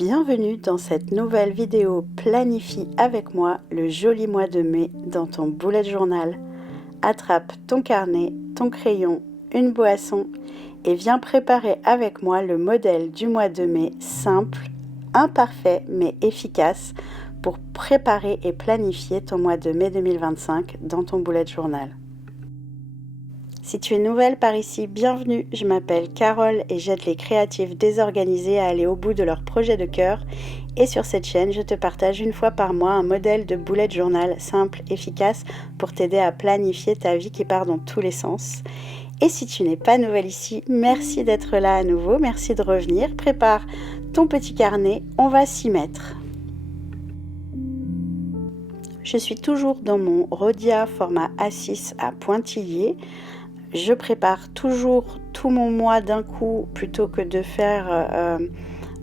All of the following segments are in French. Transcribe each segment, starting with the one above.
Bienvenue dans cette nouvelle vidéo Planifie avec moi le joli mois de mai dans ton bullet journal. Attrape ton carnet, ton crayon, une boisson et viens préparer avec moi le modèle du mois de mai simple, imparfait mais efficace pour préparer et planifier ton mois de mai 2025 dans ton bullet journal. Si tu es nouvelle par ici, bienvenue, je m'appelle Carole et j'aide les créatifs désorganisés à aller au bout de leurs projets de cœur. Et sur cette chaîne, je te partage une fois par mois un modèle de bullet journal simple, efficace pour t'aider à planifier ta vie qui part dans tous les sens. Et si tu n'es pas nouvelle ici, merci d'être là à nouveau, merci de revenir. Prépare ton petit carnet, on va s'y mettre. Je suis toujours dans mon Rhodia format A6 à pointillés. Je prépare toujours tout mon mois d'un coup plutôt que de faire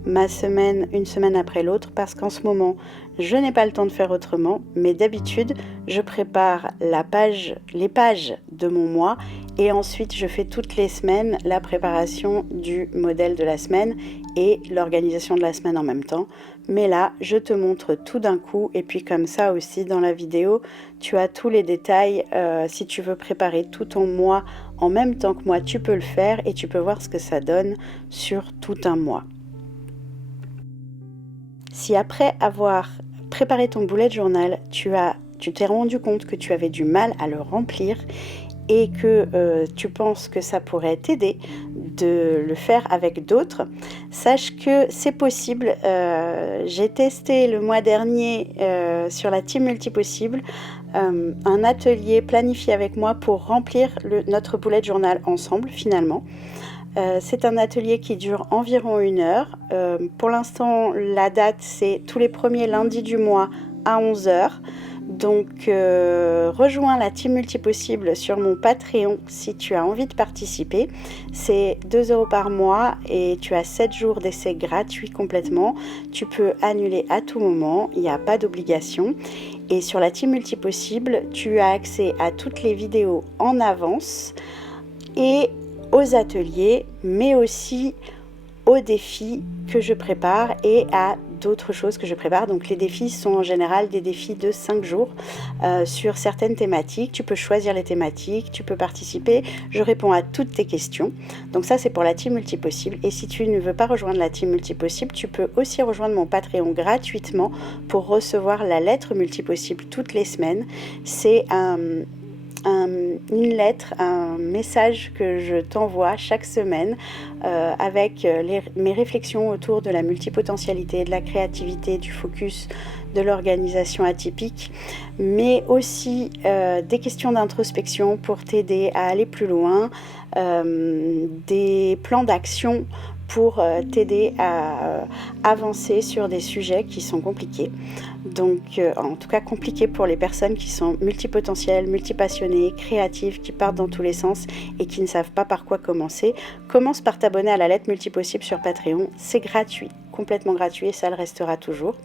ma semaine une semaine après l'autre parce qu'en ce moment je n'ai pas le temps de faire autrement, mais d'habitude je prépare les pages de mon mois et ensuite je fais toutes les semaines la préparation du modèle de la semaine et l'organisation de la semaine en même temps. Mais là, je te montre tout d'un coup et puis comme ça aussi dans la vidéo, tu as tous les détails. Si tu veux préparer tout ton mois en même temps que moi, tu peux le faire et tu peux voir ce que ça donne sur tout un mois. Si après avoir préparé ton bullet journal, tu t'es rendu compte que tu avais du mal à le remplir et que tu penses que ça pourrait t'aider de le faire avec d'autres, sache que c'est possible. J'ai testé le mois dernier sur la team Multipossible un atelier planifié avec moi pour remplir notre bullet journal ensemble finalement. C'est un atelier qui dure environ 1 heure. Pour l'instant, la date, c'est tous les premiers lundis du mois à 11 h. Donc, rejoins la team Multipossible sur mon Patreon si tu as envie de participer. C'est 2 € par mois et tu as 7 jours d'essai gratuit complètement. Tu peux annuler à tout moment, il n'y a pas d'obligation. Et sur la team Multipossible, tu as accès à toutes les vidéos en avance et aux ateliers, mais aussi aux défis que je prépare et à d'autres choses que je prépare. Donc les défis sont en général des défis de 5 jours sur certaines thématiques. Tu peux choisir les thématiques, tu peux participer, je réponds à toutes tes questions. Donc ça c'est pour la team Multipossible. Et si tu ne veux pas rejoindre la team Multipossible, tu peux aussi rejoindre mon Patreon gratuitement pour recevoir la lettre Multipossible toutes les semaines. C'est une lettre, un message que je t'envoie chaque semaine avec mes réflexions autour de la multipotentialité, de la créativité, du focus, de l'organisation atypique, mais aussi des questions d'introspection pour t'aider à aller plus loin, des plans d'action pour t'aider à avancer sur des sujets qui sont compliqués. Donc, en tout cas compliqués pour les personnes qui sont multipotentielles, multipassionnées, créatives, qui partent dans tous les sens et qui ne savent pas par quoi commencer. Commence par t'abonner à la lettre Multipossible sur Patreon. C'est gratuit, complètement gratuit et ça le restera toujours.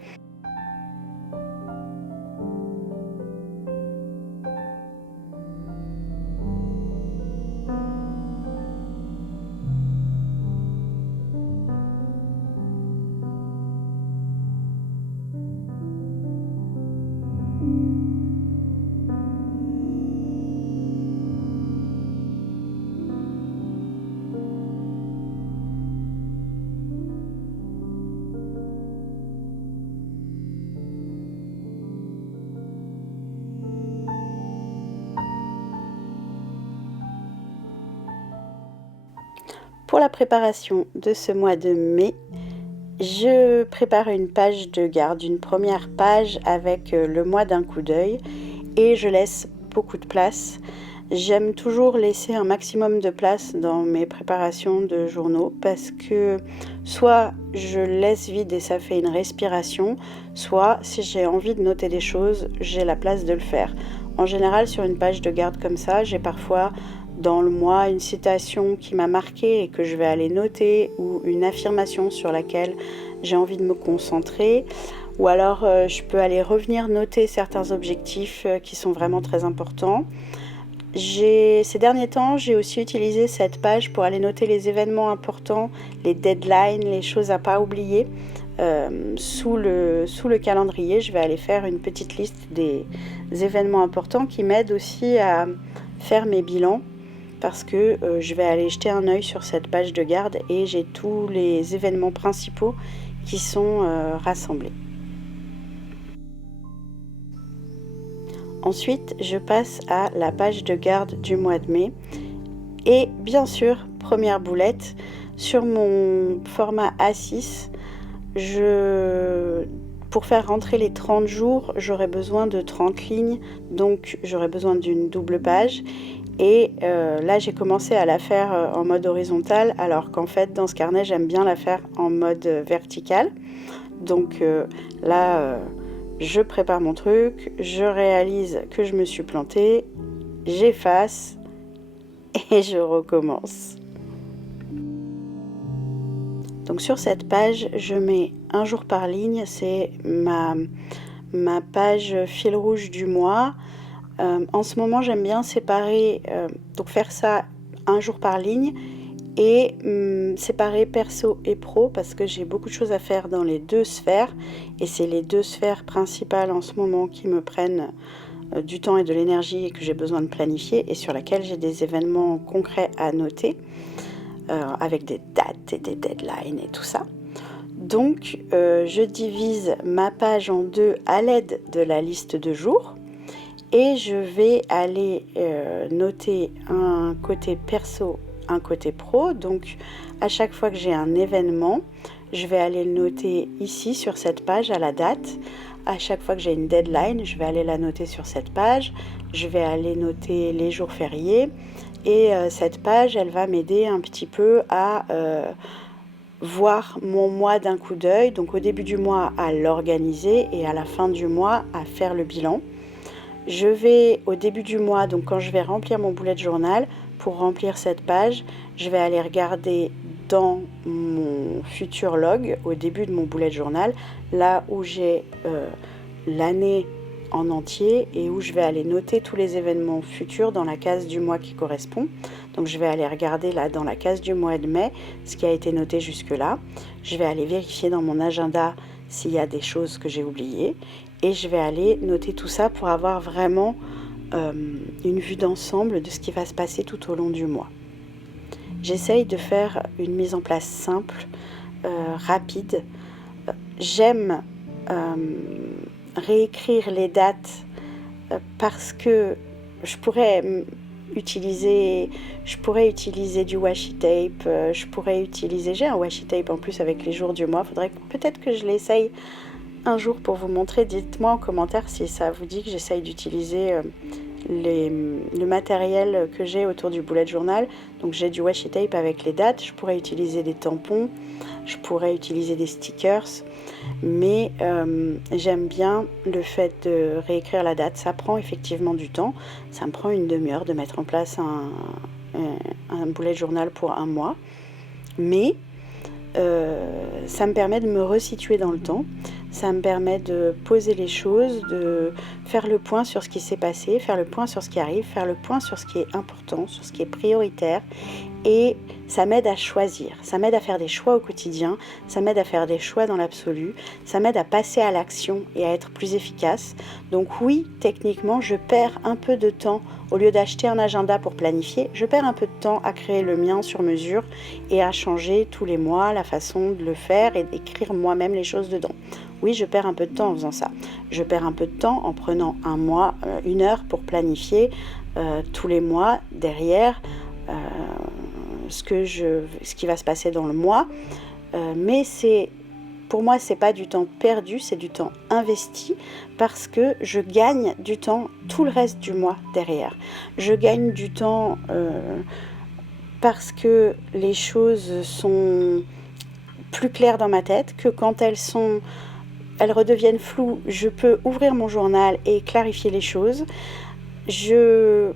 Pour la préparation de ce mois de mai, je prépare une page de garde, une première page avec le mois d'un coup d'œil et je laisse beaucoup de place. J'aime toujours laisser un maximum de place dans mes préparations de journaux parce que soit je laisse vide et ça fait une respiration, soit si j'ai envie de noter des choses, j'ai la place de le faire. En général, sur une page de garde comme ça, j'ai parfois dans le mois une citation qui m'a marquée et que je vais aller noter ou une affirmation sur laquelle j'ai envie de me concentrer. Ou alors je peux aller revenir noter certains objectifs qui sont vraiment très importants. Ces derniers temps, j'ai aussi utilisé cette page pour aller noter les événements importants, les deadlines, les choses à pas oublier. Sous le calendrier, je vais aller faire une petite liste des événements importants qui m'aident aussi à faire mes bilans, parce que je vais aller jeter un œil sur cette page de garde et j'ai tous les événements principaux qui sont rassemblés. Ensuite, je passe à la page de garde du mois de mai. Et bien sûr, première boulette, sur mon format A6, pour faire rentrer les 30 jours, j'aurai besoin de 30 lignes, donc j'aurai besoin d'une double page. Et là, j'ai commencé à la faire en mode horizontal, alors qu'en fait, dans ce carnet, j'aime bien la faire en mode vertical. Donc là... je prépare mon truc, je réalise que je me suis plantée, j'efface et je recommence. Donc sur cette page, je mets un jour par ligne, c'est ma page fil rouge du mois. En ce moment, j'aime bien séparer, donc faire ça un jour par ligne et séparer perso et pro, parce que j'ai beaucoup de choses à faire dans les deux sphères et c'est les deux sphères principales en ce moment qui me prennent du temps et de l'énergie et que j'ai besoin de planifier et sur laquelle j'ai des événements concrets à noter avec des dates et des deadlines et tout ça. Donc je divise ma page en deux à l'aide de la liste de jours et je vais aller noter un côté perso, un côté pro. Donc à chaque fois que j'ai un événement, je vais aller le noter ici sur cette page à la date. À chaque fois que j'ai une deadline, je vais aller la noter sur cette page. Je vais aller noter les jours fériés et cette page, elle va m'aider un petit peu à voir mon mois d'un coup d'œil. Donc au début du mois à l'organiser et à la fin du mois à faire le bilan. Je vais au début du mois, donc quand je vais remplir mon bullet journal, pour remplir cette page, je vais aller regarder dans mon futur log, au début de mon bullet journal, là où j'ai l'année en entier et où je vais aller noter tous les événements futurs dans la case du mois qui correspond. Donc je vais aller regarder là dans la case du mois de mai ce qui a été noté jusque là. Je vais aller vérifier dans mon agenda s'il y a des choses que j'ai oubliées et je vais aller noter tout ça pour avoir vraiment une vue d'ensemble de ce qui va se passer tout au long du mois. J'essaye de faire une mise en place simple, rapide. J'aime réécrire les dates parce que je pourrais utiliser du washi tape, j'ai un washi tape en plus avec les jours du mois. Faudrait peut-être que je l'essaye un jour pour vous montrer. Dites-moi en commentaire si ça vous dit que j'essaye d'utiliser le matériel que j'ai autour du bullet journal. Donc j'ai du washi tape avec les dates, je pourrais utiliser des tampons, je pourrais utiliser des stickers, mais j'aime bien le fait de réécrire la date. Ça prend effectivement du temps, ça me prend une demi-heure de mettre en place un bullet journal pour un mois, mais ça me permet de me resituer dans le temps. Ça me permet de poser les choses, de faire le point sur ce qui s'est passé, faire le point sur ce qui arrive, faire le point sur ce qui est important, sur ce qui est prioritaire. Et ça m'aide à choisir, ça m'aide à faire des choix au quotidien, ça m'aide à faire des choix dans l'absolu, ça m'aide à passer à l'action et à être plus efficace. Donc oui, techniquement, je perds un peu de temps. Au lieu d'acheter un agenda pour planifier, je perds un peu de temps à créer le mien sur mesure et à changer tous les mois la façon de le faire et d'écrire moi-même les choses dedans. Oui, je perds un peu de temps en faisant ça. Je perds un peu de temps en prenant un mois, une heure pour planifier tous les mois derrière ce qui va se passer dans le mois. Mais pour moi, c'est pas du temps perdu, c'est du temps investi parce que je gagne du temps tout le reste du mois derrière. Je gagne du temps parce que les choses sont plus claires dans ma tête, que quand elles redeviennent floues, je peux ouvrir mon journal et clarifier les choses. Je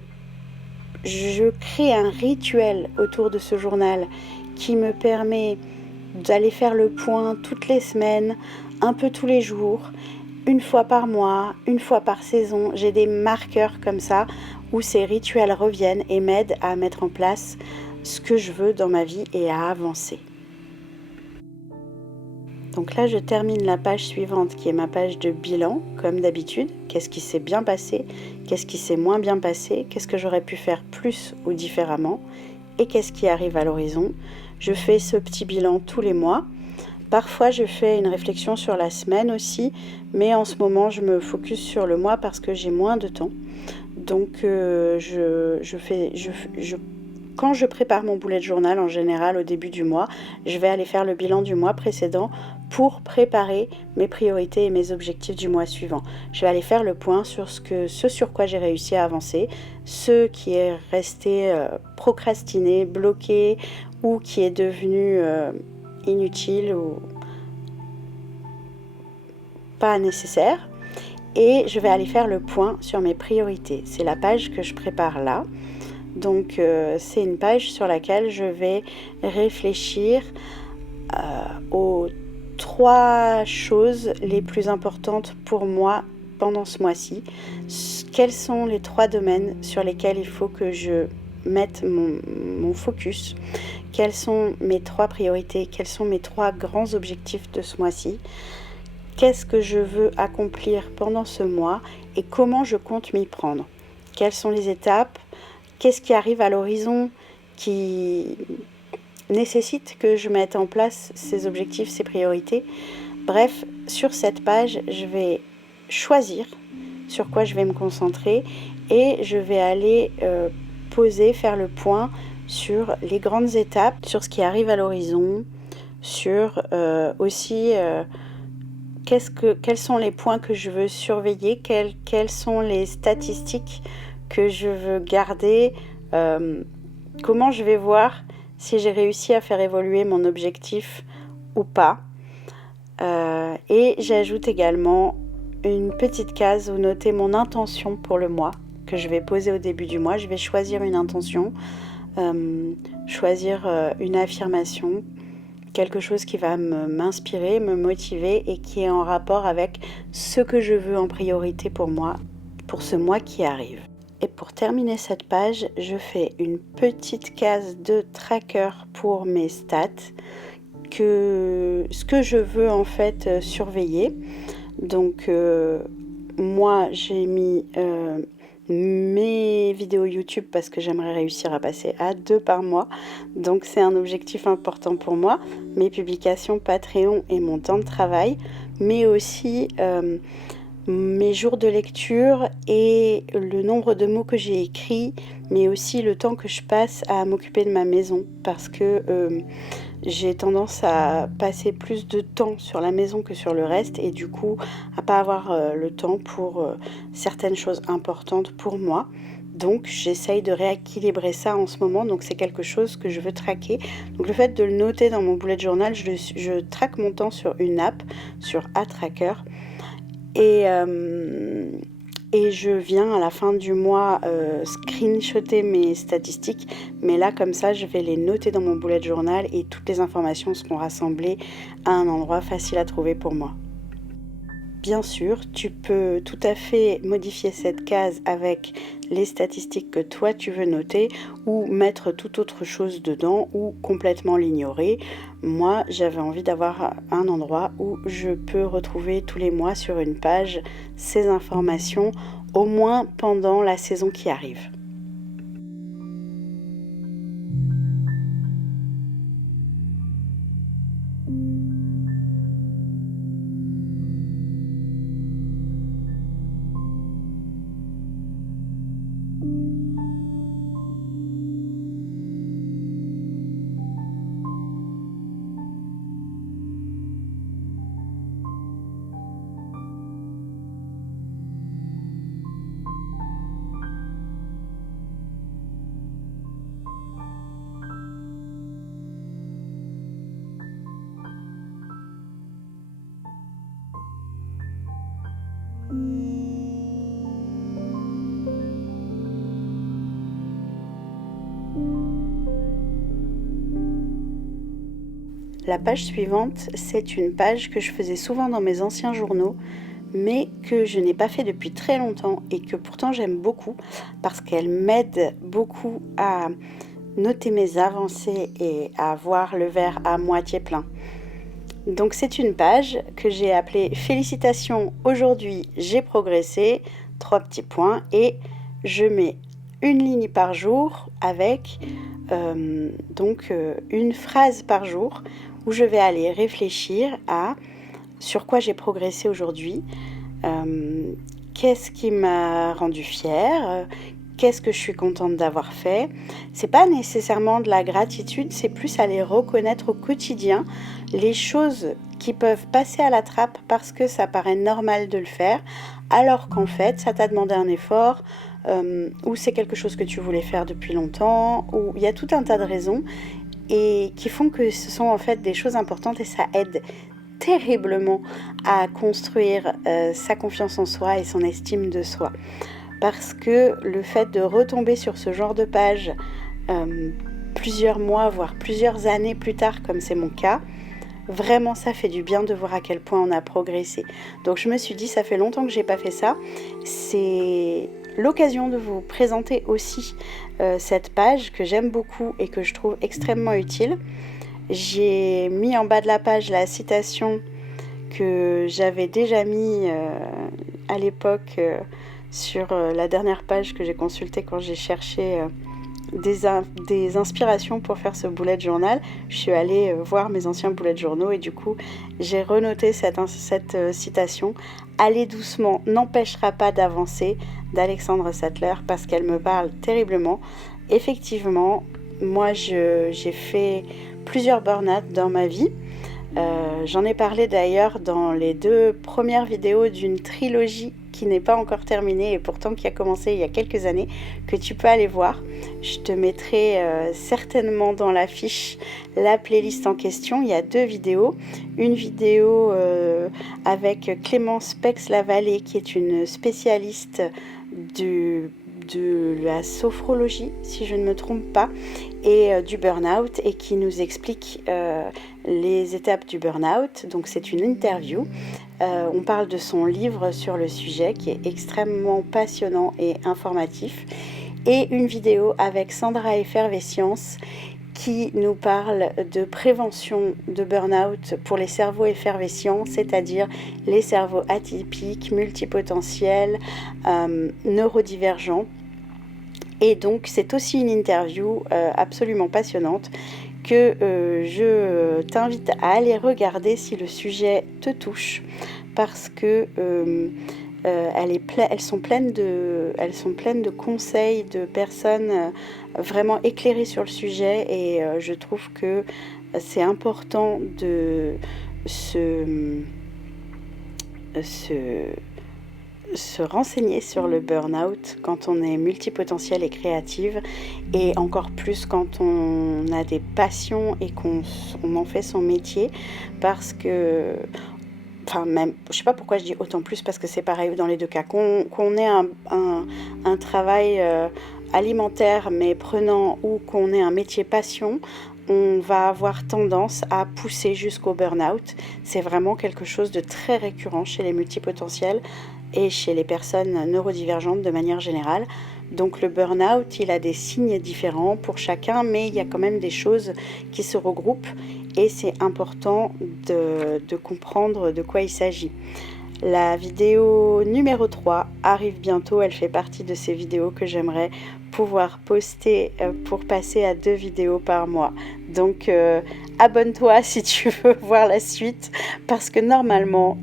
crée un rituel autour de ce journal qui me permet d'aller faire le point toutes les semaines, un peu tous les jours, une fois par mois, une fois par saison. J'ai des marqueurs comme ça où ces rituels reviennent et m'aident à mettre en place ce que je veux dans ma vie et à avancer. Donc là, je termine la page suivante qui est ma page de bilan, comme d'habitude. Qu'est-ce qui s'est bien passé? Qu'est-ce qui s'est moins bien passé? Qu'est-ce que j'aurais pu faire plus ou différemment? Et qu'est-ce qui arrive à l'horizon? Je fais ce petit bilan tous les mois. Parfois, je fais une réflexion sur la semaine aussi, mais en ce moment, je me focus sur le mois parce que j'ai moins de temps. Donc, quand je prépare mon bullet journal, en général, au début du mois, je vais aller faire le bilan du mois précédent pour préparer mes priorités et mes objectifs du mois suivant. Je vais aller faire le point sur ce sur quoi j'ai réussi à avancer, ce qui est resté procrastiné, bloqué ou qui est devenu inutile ou pas nécessaire. Et je vais aller faire le point sur mes priorités. C'est la page que je prépare là. Donc c'est une page sur laquelle je vais réfléchir aux 3 choses les plus importantes pour moi pendant ce mois-ci. Quels sont les 3 domaines sur lesquels il faut que je mette mon focus? Quelles sont mes 3 priorités? Quels sont mes 3 grands objectifs de ce mois-ci? Qu'est-ce que je veux accomplir pendant ce mois et comment je compte m'y prendre? Quelles sont les étapes? Qu'est-ce qui arrive à l'horizon qui nécessite que je mette en place ces objectifs, ces priorités? Bref, sur cette page, je vais choisir sur quoi je vais me concentrer et je vais aller faire le point sur les grandes étapes, sur ce qui arrive à l'horizon, sur aussi quels sont les points que je veux surveiller, quelles sont les statistiques que je veux garder, comment je vais voir si j'ai réussi à faire évoluer mon objectif ou pas. Et j'ajoute également une petite case où noter mon intention pour le mois que je vais poser au début du mois. Je vais choisir une intention, choisir une affirmation, quelque chose qui va m'inspirer, me motiver et qui est en rapport avec ce que je veux en priorité pour moi, pour ce mois qui arrive. Et pour terminer cette page, je fais une petite case de tracker pour mes stats, ce que je veux en fait surveiller. Donc moi j'ai mis mes vidéos YouTube parce que j'aimerais réussir à passer à 2 par mois. Donc c'est un objectif important pour moi. Mes publications Patreon et mon temps de travail, mais aussi mes jours de lecture et le nombre de mots que j'ai écrits, mais aussi le temps que je passe à m'occuper de ma maison parce que j'ai tendance à passer plus de temps sur la maison que sur le reste et du coup à pas avoir le temps pour certaines choses importantes pour moi. Donc j'essaye de rééquilibrer ça en ce moment, donc c'est quelque chose que je veux traquer. Donc le fait de le noter dans mon bullet journal, je traque mon temps sur une app, sur A-Tracker. Et je viens à la fin du mois screenshotter mes statistiques, mais là comme ça je vais les noter dans mon bullet journal et toutes les informations seront rassemblées à un endroit facile à trouver pour moi. Bien sûr, tu peux tout à fait modifier cette case avec les statistiques que toi tu veux noter ou mettre toute autre chose dedans ou complètement l'ignorer. Moi, j'avais envie d'avoir un endroit où je peux retrouver tous les mois sur une page ces informations, au moins pendant la saison qui arrive. La page suivante, c'est une page que je faisais souvent dans mes anciens journaux, mais que je n'ai pas fait depuis très longtemps et que pourtant j'aime beaucoup parce qu'elle m'aide beaucoup à noter mes avancées et à voir le verre à moitié plein. Donc c'est une page que j'ai appelée Félicitations, aujourd'hui j'ai progressé, 3 petits points, et je mets une ligne par jour avec une phrase par jour où je vais aller réfléchir à sur quoi j'ai progressé aujourd'hui, qu'est-ce qui m'a rendu fière, qu'est-ce que je suis contente d'avoir fait. C'est pas nécessairement de la gratitude, c'est plus aller reconnaître au quotidien les choses qui peuvent passer à la trappe parce que ça paraît normal de le faire, alors qu'en fait ça t'a demandé un effort, ou c'est quelque chose que tu voulais faire depuis longtemps, ou il y a tout un tas de raisons et qui font que ce sont en fait des choses importantes et ça aide terriblement à construire sa confiance en soi et son estime de soi. Parce que le fait de retomber sur ce genre de page plusieurs mois, voire plusieurs années plus tard, comme c'est mon cas, vraiment ça fait du bien de voir à quel point on a progressé. Donc je me suis dit, ça fait longtemps que j'ai pas fait ça, c'est l'occasion de vous présenter aussi cette page que j'aime beaucoup et que je trouve extrêmement utile. J'ai mis en bas de la page la citation que j'avais déjà mis à l'époque sur la dernière page que j'ai consultée quand j'ai cherché des inspirations pour faire ce bullet journal. Je suis allée voir mes anciens bullet journaux et du coup j'ai renoté cette citation: aller doucement n'empêchera pas d'avancer, d'Alexandre Sattler, parce qu'elle me parle terriblement. Effectivement, moi j'ai fait plusieurs burn-out dans ma vie. J'en ai parlé d'ailleurs dans les 2 premières vidéos d'une trilogie qui n'est pas encore terminée et pourtant qui a commencé il y a quelques années, que tu peux aller voir. Je te mettrai certainement dans la fiche la playlist en question. Il y a 2 vidéos. Une vidéo avec Clémence Pex-Lavallée, qui est une spécialiste de la sophrologie, si je ne me trompe pas, et du burn-out, et qui nous explique les étapes du burn-out. Donc c'est une interview. On parle de son livre sur le sujet qui est extrêmement passionnant et informatif. Et une vidéo avec Sandra Effervescience qui nous parle de prévention de burn-out pour les cerveaux effervescents, c'est-à-dire les cerveaux atypiques, multipotentiels, neurodivergents. Et donc c'est aussi une interview absolument passionnante que je t'invite à aller regarder si le sujet te touche, parce que elles sont pleines de conseils de personnes vraiment éclairées sur le sujet, et je trouve que c'est important de se renseigner sur le burn-out quand on est multipotentiel et créative, et encore plus quand on a des passions et qu'on en fait son métier, parce que même, je sais pas pourquoi je dis autant plus, parce que c'est pareil dans les 2 cas, qu'on ait un travail alimentaire mais prenant, ou qu'on ait un métier passion, on va avoir tendance à pousser jusqu'au burn-out. C'est vraiment quelque chose de très récurrent chez les multipotentiels et chez les personnes neurodivergentes de manière générale. Donc le burn-out, il a des signes différents pour chacun, mais il y a quand même des choses qui se regroupent et c'est important de comprendre de quoi il s'agit. La vidéo numéro 3 arrive bientôt, elle fait partie de ces vidéos que j'aimerais pouvoir poster pour passer à 2 vidéos par mois. Donc abonne-toi si tu veux voir la suite, parce que normalement,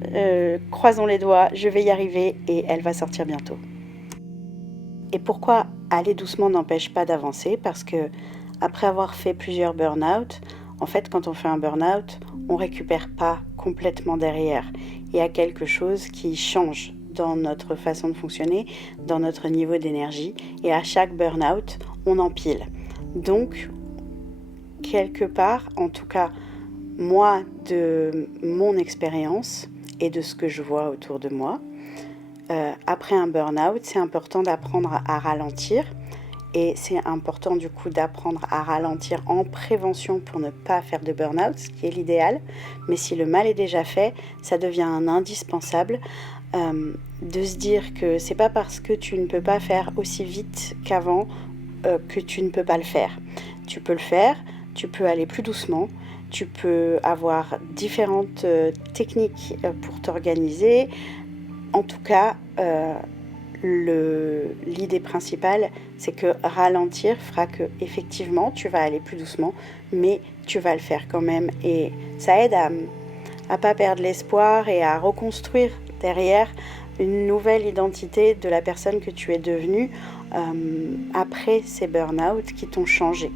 croisons les doigts, je vais y arriver et elle va sortir bientôt. Et pourquoi aller doucement n'empêche pas d'avancer? Parce que après avoir fait plusieurs burn-out, en fait, quand on fait un burn-out, on récupère pas complètement derrière. Il y a quelque chose qui change dans notre façon de fonctionner, dans notre niveau d'énergie, et à chaque burn-out, on empile. Donc, quelque part, en tout cas, moi, de mon expérience et de ce que je vois autour de moi, après un burn-out, c'est important d'apprendre à ralentir. Et c'est important du coup d'apprendre à ralentir en prévention pour ne pas faire de burn-out, ce qui est l'idéal. Mais si le mal est déjà fait, ça devient un indispensable. de se dire que c'est pas parce que tu ne peux pas faire aussi vite qu'avant que tu ne peux pas le faire. Tu peux le faire, tu peux aller plus doucement, tu peux avoir différentes techniques pour t'organiser. En tout cas, l'idée principale, c'est que ralentir fera que effectivement tu vas aller plus doucement, mais tu vas le faire quand même, et ça aide à pas perdre l'espoir et à reconstruire derrière une nouvelle identité de la personne que tu es devenue après ces burn-out qui t'ont changé.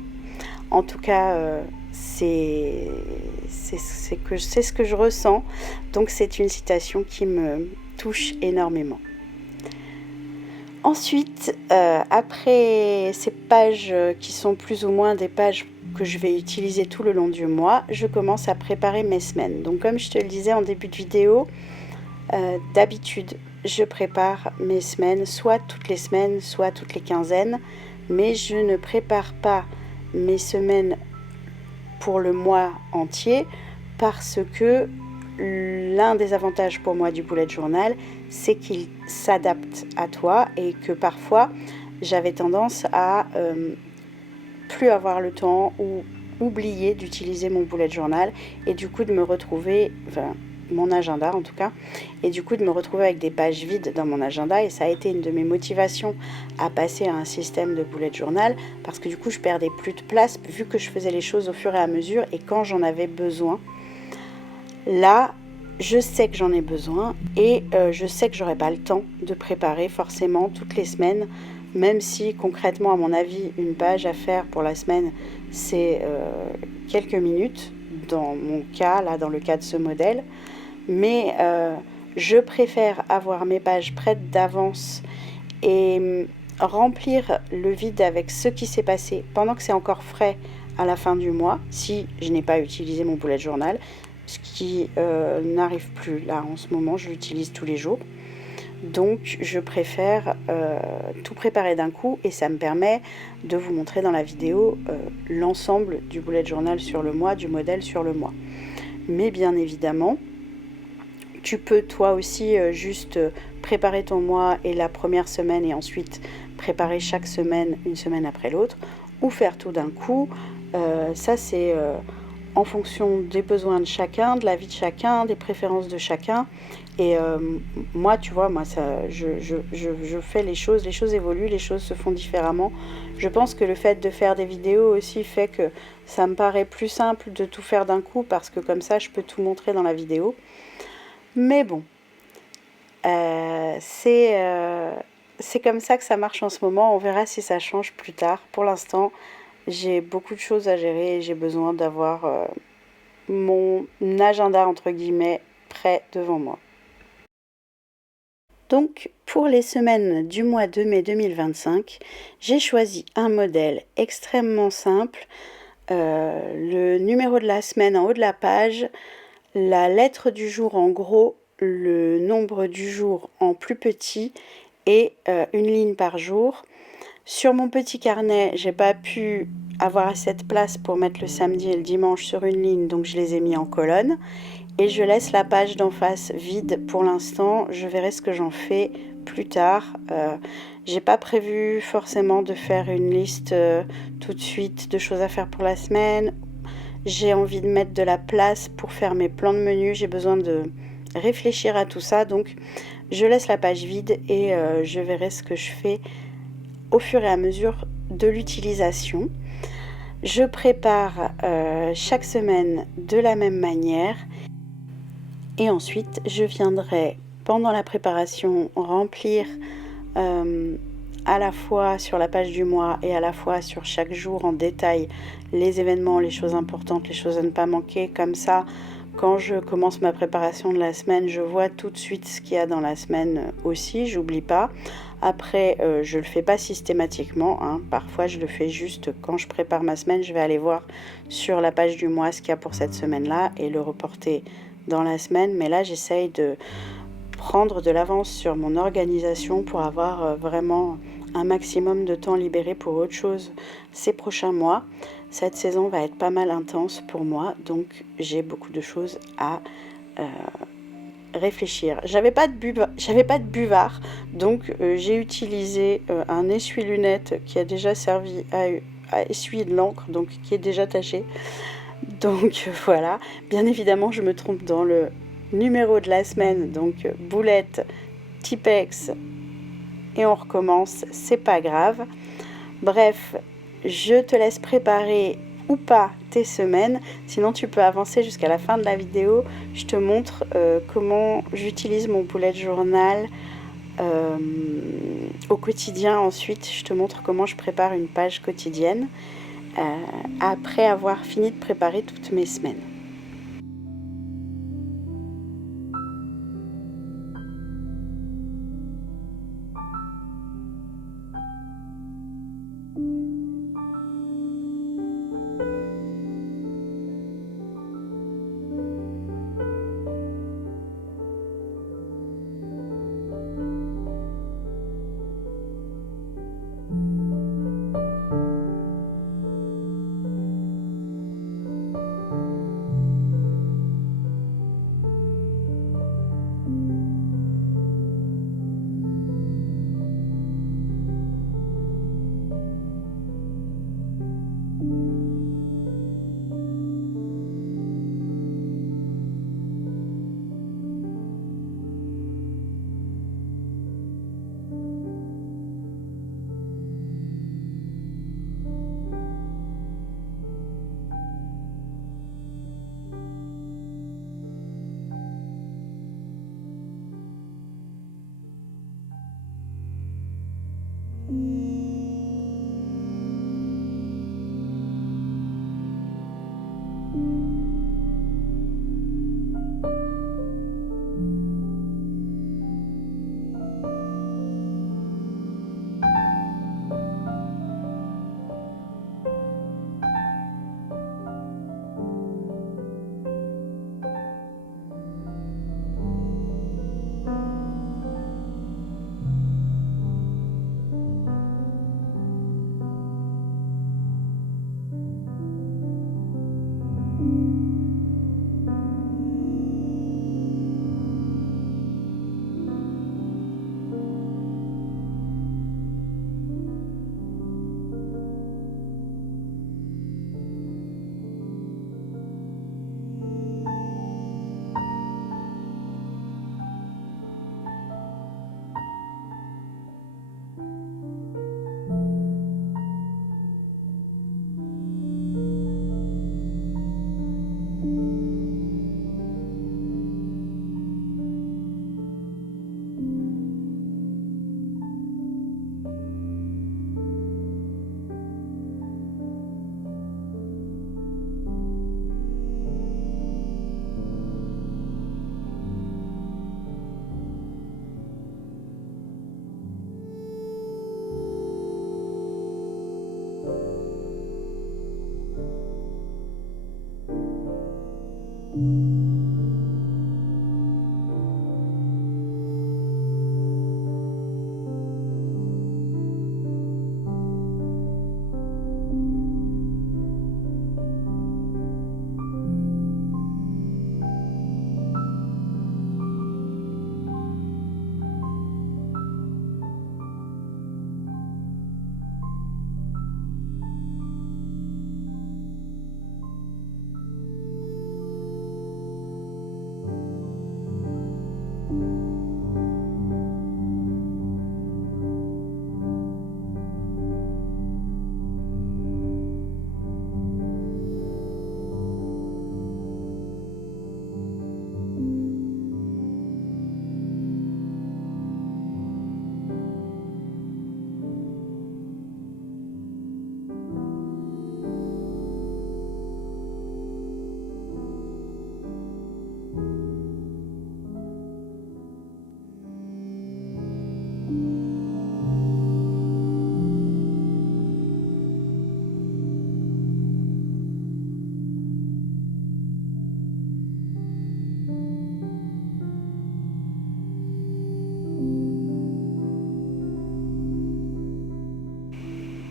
En tout cas, c'est ce que je ressens, donc c'est une citation qui me touche énormément. Ensuite, après ces pages qui sont plus ou moins des pages que je vais utiliser tout le long du mois, je commence à préparer mes semaines. Donc comme je te le disais en début de vidéo, d'habitude, je prépare mes semaines soit toutes les semaines, soit toutes les quinzaines, mais je ne prépare pas mes semaines pour le mois entier parce que l'un des avantages pour moi du bullet journal, c'est qu'il s'adapte à toi et que parfois j'avais tendance à plus avoir le temps ou oublier d'utiliser mon bullet journal et du coup de me retrouver, enfin mon agenda en tout cas, et du coup de me retrouver avec des pages vides dans mon agenda, et ça a été une de mes motivations à passer à un système de bullet journal parce que du coup je perdais plus de place vu que je faisais les choses au fur et à mesure et quand j'en avais besoin. Là, je sais que j'en ai besoin et je sais que j'aurai pas le temps de préparer forcément toutes les semaines, même si concrètement, à mon avis, une page à faire pour la semaine, c'est quelques minutes, dans mon cas, là, dans le cas de ce modèle. Mais je préfère avoir mes pages prêtes d'avance et remplir le vide avec ce qui s'est passé pendant que c'est encore frais à la fin du mois, si je n'ai pas utilisé mon bullet journal, ce qui n'arrive plus là en ce moment, je l'utilise tous les jours. Donc je préfère tout préparer d'un coup et ça me permet de vous montrer dans la vidéo l'ensemble du bullet journal sur le mois, du modèle sur le mois. Mais bien évidemment, tu peux toi aussi juste préparer ton mois et la première semaine et ensuite préparer chaque semaine, une semaine après l'autre, ou faire tout d'un coup. Ça c'est en fonction des besoins de chacun, de la vie de chacun, des préférences de chacun. Et moi, tu vois, moi, ça, je fais les choses évoluent, les choses se font différemment. Je pense que le fait de faire des vidéos aussi fait que ça me paraît plus simple de tout faire d'un coup parce que comme ça, je peux tout montrer dans la vidéo. Mais bon, c'est comme ça que ça marche en ce moment. On verra si ça change plus tard. Pour l'instant, j'ai beaucoup de choses à gérer et j'ai besoin d'avoir mon agenda, entre guillemets, prêt devant moi. Donc, pour les semaines du mois de mai 2025, j'ai choisi un modèle extrêmement simple. Le numéro de la semaine en haut de la page, la lettre du jour en gros, le nombre du jour en plus petit et une ligne par jour. Sur mon petit carnet, j'ai pas pu avoir assez de place pour mettre le samedi et le dimanche sur une ligne, donc je les ai mis en colonne. Et je laisse la page d'en face vide pour l'instant. Je verrai ce que j'en fais plus tard. J'ai pas prévu forcément de faire une liste tout de suite de choses à faire pour la semaine. J'ai envie de mettre de la place pour faire mes plans de menu. J'ai besoin de réfléchir à tout ça. Donc je laisse la page vide et je verrai ce que je fais au fur et à mesure de l'utilisation. Je prépare chaque semaine de la même manière. Et ensuite, je viendrai, pendant la préparation, remplir à la fois sur la page du mois et à la fois sur chaque jour en détail les événements, les choses importantes, les choses à ne pas manquer. Comme ça, quand je commence ma préparation de la semaine, je vois tout de suite ce qu'il y a dans la semaine aussi, j'oublie pas. Après, je le fais pas systématiquement, hein. Parfois je le fais juste quand je prépare ma semaine, je vais aller voir sur la page du mois ce qu'il y a pour cette semaine-là et le reporter dans la semaine. Mais là, j'essaye de prendre de l'avance sur mon organisation pour avoir vraiment un maximum de temps libéré pour autre chose ces prochains mois. Cette saison va être pas mal intense pour moi, donc j'ai beaucoup de choses à réfléchir. J'avais pas de buvard, donc j'ai utilisé un essuie-lunettes qui a déjà servi à essuyer de l'encre, donc qui est déjà taché. Donc voilà, bien évidemment je me trompe dans le numéro de la semaine, donc boulette, Tipex, et on recommence, c'est pas grave. Bref, je te laisse préparer ou pas tes semaines, sinon tu peux avancer jusqu'à la fin de la vidéo. Je te montre comment j'utilise mon bullet journal au quotidien. Ensuite, je te montre comment je prépare une page quotidienne après avoir fini de préparer toutes mes semaines.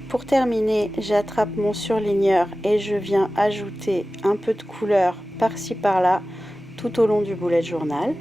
Pour terminer, j'attrape mon surligneur et je viens ajouter un peu de couleur par-ci par-là tout au long du bullet journal.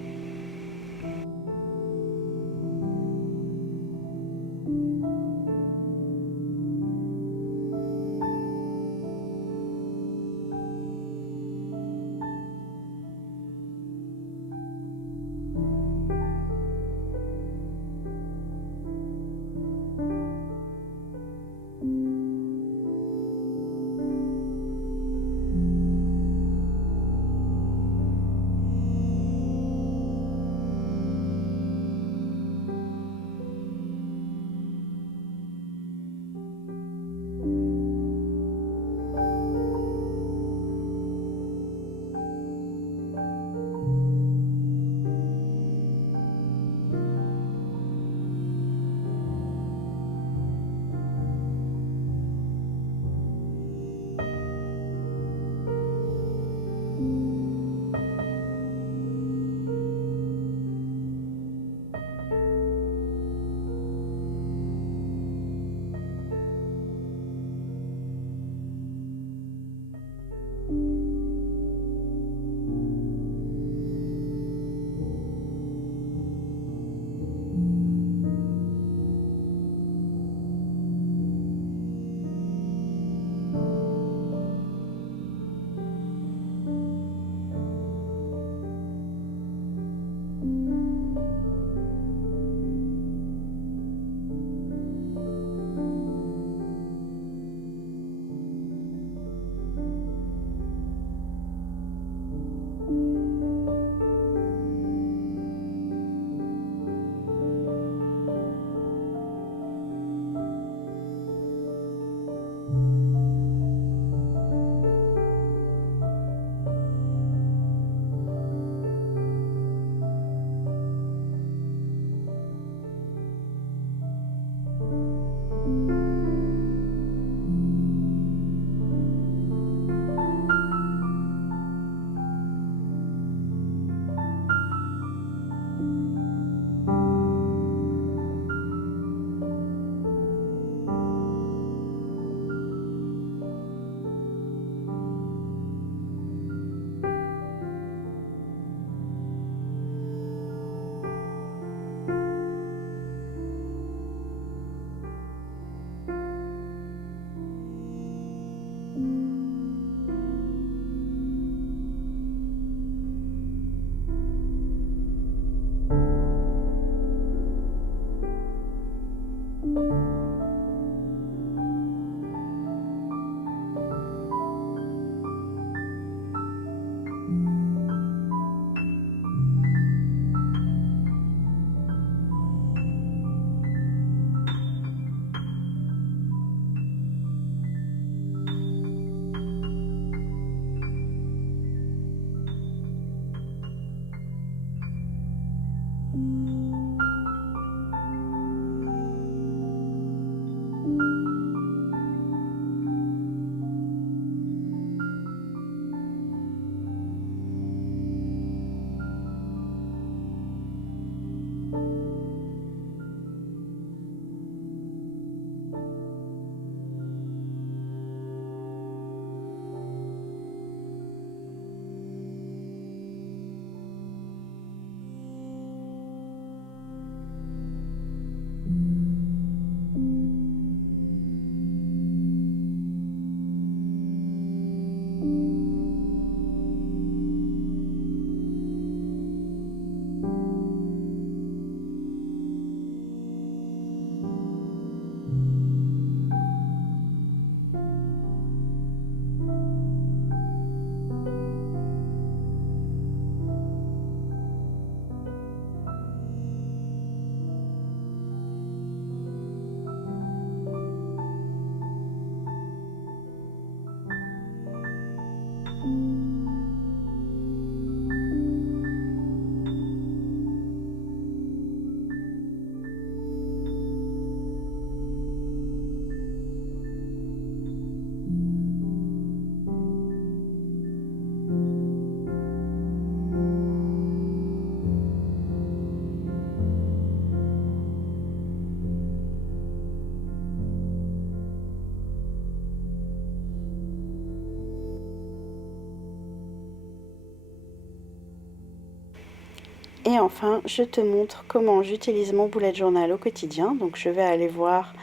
Et enfin, je te montre comment j'utilise mon bullet journal au quotidien. Donc je vais aller voir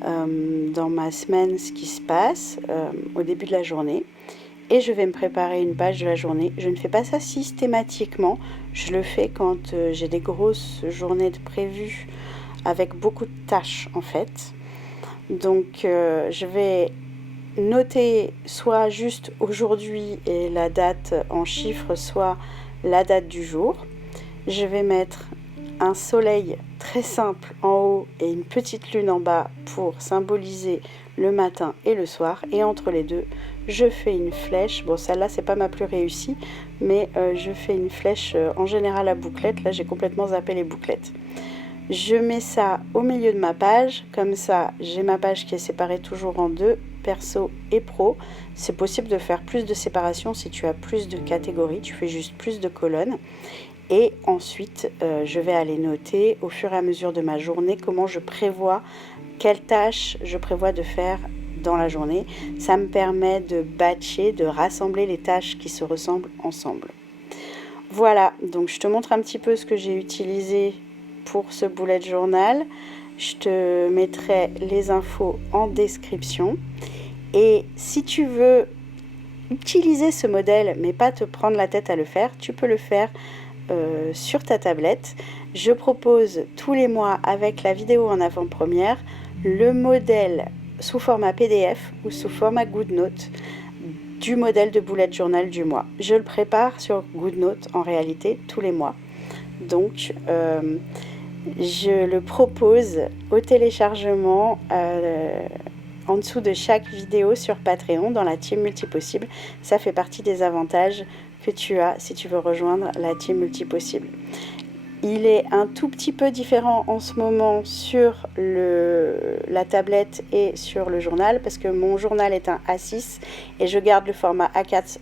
dans ma semaine ce qui se passe au début de la journée. Et je vais me préparer une page de la journée. Je ne fais pas ça systématiquement. Je le fais quand j'ai des grosses journées de prévues avec beaucoup de tâches en fait. Donc je vais noter soit juste aujourd'hui et la date en chiffres, soit la date du jour. Je vais mettre un soleil très simple en haut et une petite lune en bas pour symboliser le matin et le soir. Et entre les deux, je fais une flèche. Bon, celle-là, c'est pas ma plus réussie, mais je fais une flèche en général à bouclettes. Là, j'ai complètement zappé les bouclettes. Je mets ça au milieu de ma page. Comme ça, j'ai ma page qui est séparée toujours en deux, perso et pro. C'est possible de faire plus de séparation si tu as plus de catégories. Tu fais juste plus de colonnes. Et ensuite, je vais aller noter au fur et à mesure de ma journée comment je prévois, quelles tâches je prévois de faire dans la journée. Ça me permet de batcher, de rassembler les tâches qui se ressemblent ensemble. Voilà, donc je te montre un petit peu ce que j'ai utilisé pour ce bullet journal. Je te mettrai les infos en description. Et si tu veux utiliser ce modèle, mais pas te prendre la tête à le faire, tu peux le faire sur ta tablette. Je propose tous les mois avec la vidéo en avant-première le modèle sous format PDF ou sous format GoodNote du modèle de bullet journal du mois. Je le prépare sur GoodNote en réalité tous les mois. Donc je le propose au téléchargement en dessous de chaque vidéo sur Patreon dans la team Multipossible. Ça fait partie des avantages que tu as si tu veux rejoindre la team Multipossible. Il est un tout petit peu différent en ce moment sur la tablette et sur le journal parce que mon journal est un A6 et je garde le format A4,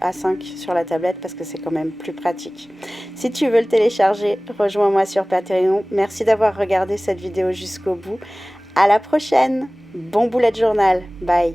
A5 sur la tablette parce que c'est quand même plus pratique. Si tu veux le télécharger, rejoins-moi sur Patreon. Merci d'avoir regardé cette vidéo jusqu'au bout. À la prochaine. Bon bullet journal. Bye.